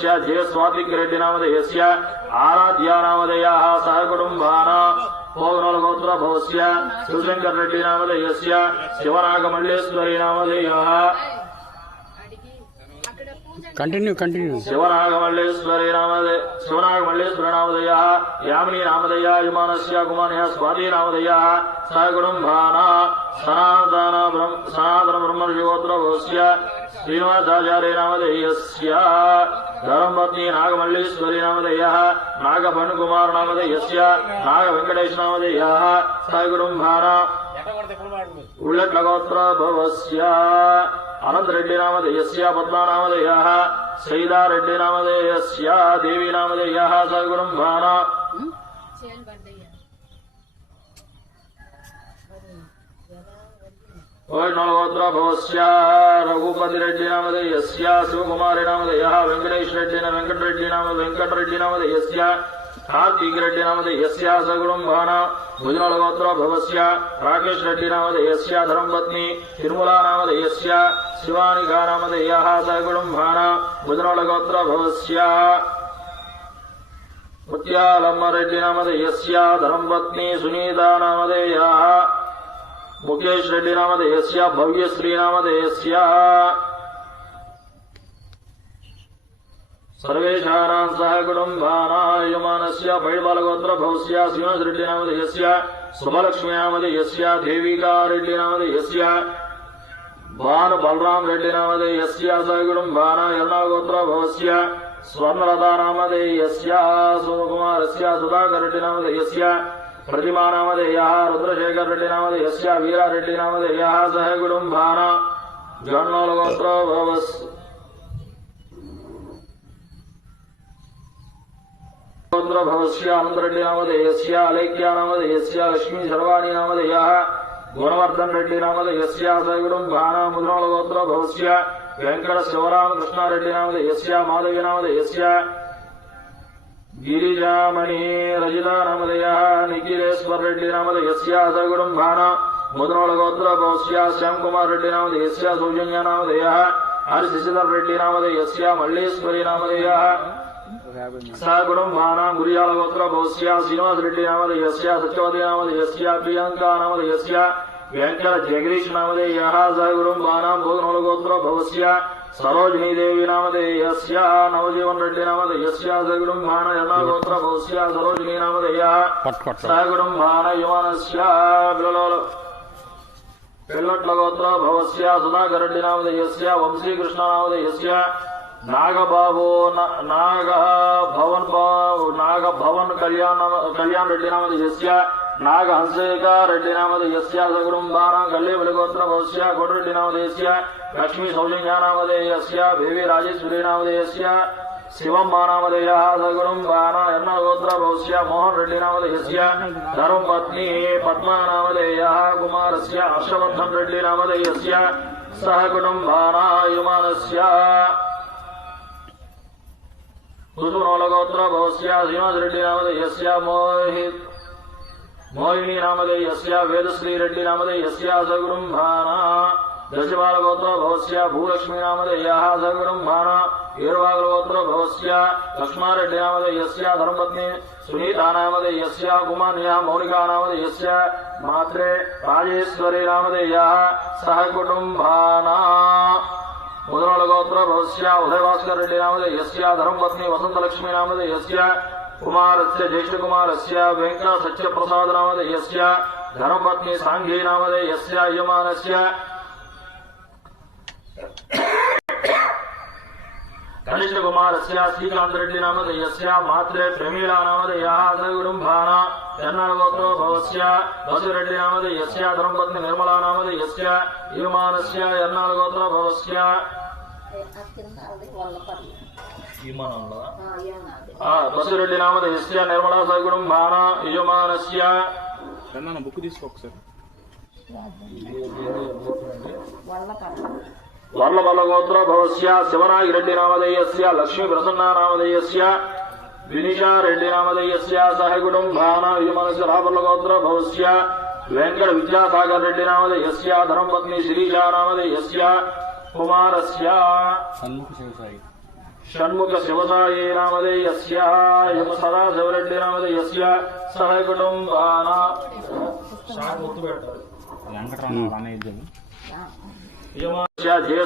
जय स्वातिक रेड्डी नामधेयस्य आराध्या नामधेयः सह कुटुम्बाना पोगनोलगोत्र भवस्य शिवशंकर रेड्डी नामधेयस्य शिवनागमल्लेश्वरी नामधेयः कंटिन्यू शिवनागमल्लेश्वरी नामधेयः यामिनी नामधेयः युमानस्य कुमार्यः स्वाति नामधेयः सह कुटुम्बाना सनातन ब्रह्मर्षिगोत्र भवस्य श्रीनिवासाचार्य नामधेयस्य धर्मपत्नी नागमल्लेश्वरी नामधेयः नागफणकुमार नामधेयस्य नागवेंकटेश नामधेयः सह कुटुम्बाना उल्लट्लगोत्र भवस्य अनंत रेड्डी नामधेयस्य पद्मा नामधेयः सैदा रेड्डी नामधेयस्य देवी नामधेयः सह कुटुम्बाना वैष्णवगोत्र भवस्य रघुपति रेड्डी नामधेयस्य शिवकुमारी नामधेयः वेंकटेश रेड्डी वेंकटरेड्डी नामधेयस्य कार्तिक रेड्डी नामधेयस्य सह कुटुम्बाना भुजनगोत्र भवस्य राकेश रेड्डी नामधेयस्य धर्मपत्नी तिरुमला नामधेयस्य शिवानिका नामधेयः सह कुटुम्बाना भुजनगोत्र भवस्य मुत्यालम्मा रेड्डी नामधेयस्य धर्मपत्नी सुनीता नामधेयः मुकेश रेड्डी नामधेयस्य भव्यश्री नामधेयस्य सर्वेषां सह कुटुम्बाना यजमानस्य पैडबालगोत्र भवस्य श्रीनिवास रेड्डी नामधेयस्य शुभलक्ष्मी नामधेयस्य देविका रेड्डी नामधेयस्य भानु बलराम रेड्डी नामधेयस्य सह कुटुम्बाना एर्नागोत्र भवस्य स्वर्णलता नामधेयस्य सोमकुमारस्य सुधाकर रेड्डी नामधेयस्य प्रतिमा नामधेयः रुद्रशेखर रेड्डी नामधेयस्य वीरा रेड्डी नामधेयः सह कुटुम्बाना जन्नोलगोत्र भवस्य भवस्य अनंतरेड्डी नामधेयस्य अलेख्या नामधेयस्य लक्ष्मी सर्वाणी नामधेयः गुणवर्धन रेड्डी नामधेयस्य सह कुटुम्बाना मुद्रणगोत्र भवस्य वेंकट शिवराम कृष्णा रेड्डी नामधेयस्य माधवी नामधेयस्य गिरिजामणि रजिता नामधेयः निखिलेश्वर रेड्डी नामधेयस्य सह कुटुम्बाना मुद्रणगोत्र भवस्य श्यामकुमार रेड्डी नामधेयस्य सौजन्या नामधेयः हरिशशिधर रेड्डी नामधेयस्य मल्लेश्वरी नामधेयः सह कुटुम्बाना गुरियालगोत्र भवस्य श्रीनिवास रेड्डी नामधेयस्य सत्यवती नामधेयस्य प्रियंका नामधेयस्य वेंकट जगदीश नामधेयः सह कुटुम्बाना भोगनोलगोत्र भवस्य सरोजिनी देवी नामधेयस्य नवजीवन रेड्डी नामधेयस्य सह कुटुम्बाना एर्नागोत्र भवस्य सरोजिनी नामधेयः सह कुटुम्बाना युवानस्य पेल्लट्लगोत्र भवस्य सुधाकर रेड्डी नामधेयस्य वंशी कृष्ण नामधेयस्य नागभवन कल्याण रेड्डी नामधेयस्य नागहंसेका रेड्डी नामधेयस्य सह कुटुम्बाना गल्लेबलिगोत्र भवस्य कोटरेड्डी नामधेयस्य लक्ष्मी सौजन्या नामधेयस्य देवी राजेश्वरी नामधेयस्य शिवम्मा नामधेयः सह कुटुम्बाना एर्नागोत्र भवस्य मोहन रेड्डी नामधेयस्य धर्मपत्नी पद्मा नामधेयः कुमारस्य हर्षवर्धन रेड्डी नामधेयस्य सह कुटुम्बाना युमानस्य ऋतुनोलगोत्र भवस्य श्रीनिवास रेड्डी नामधेयस्य मोहिनी नामधेयस्य वेदश्री रेड्डी नामधेयस्य सह कुटुम्बाना दशबालगोत्र भवस्य भूलक्ष्मी नामधेयः सह कुटुम्बाना ईर्वागलगोत्र भवस्य लक्ष्मण रेड्डी नामधेयस्य धर्मपत्नी सुनीता नामधेयस्य कुमार्यः मौलिका नामधेयस्य मात्रे राजेश्वरी नामधेयः सह कुटुम्बाना मुद्रणगोत्र भवस्य उदयभास्कर रेड्डी नामधेयस्य धर्मपत्नी वसंतलक्ष्मी नामधेयस्य कुमारस्य ज्येष्ठकुमारस्य वेंकट सत्यप्रसाद नामधेयस्य धर्मपत्नी सांघी नामधेयस्य यजमानस्य कनिष्ठकुमारस्य श्रीकांत रेड्डी नामधेयस्य मात्रे प्रमीला नामधेयः सह कुटुम्बाना एर्नागोत्र भवस्य बसुरेड्डी नामधेयस्य धर्मपत्नी निर्मला नामधेयस्य यजमानस्य एर्नागोत्र भवस्य बसुरेड्डी नामधेयस्य निर्मला सह कुटुम्बाना यजमानस्य वर्लबलगोत्र भवस्य शिवनागी रेड्डी नामधेयस्य लक्ष्मी प्रसन्ना नामधेयस्य विनिशा रेड्डी नामधेयस्य सह कुटुम्बाना यजमानस्य राबर्लगोत्र भवस्य वेंकट विद्यासागर रेड्डी नामधेयस्य धर्मपत्नी श्रीशा नामधेयस्य कुमारस्य షణ్ముఖ శివసాయి నామధేయస్య యమ సదాశివరెడ్డి నామధేయస్య సహ కుటుంబానా వెంకటరమణ యమ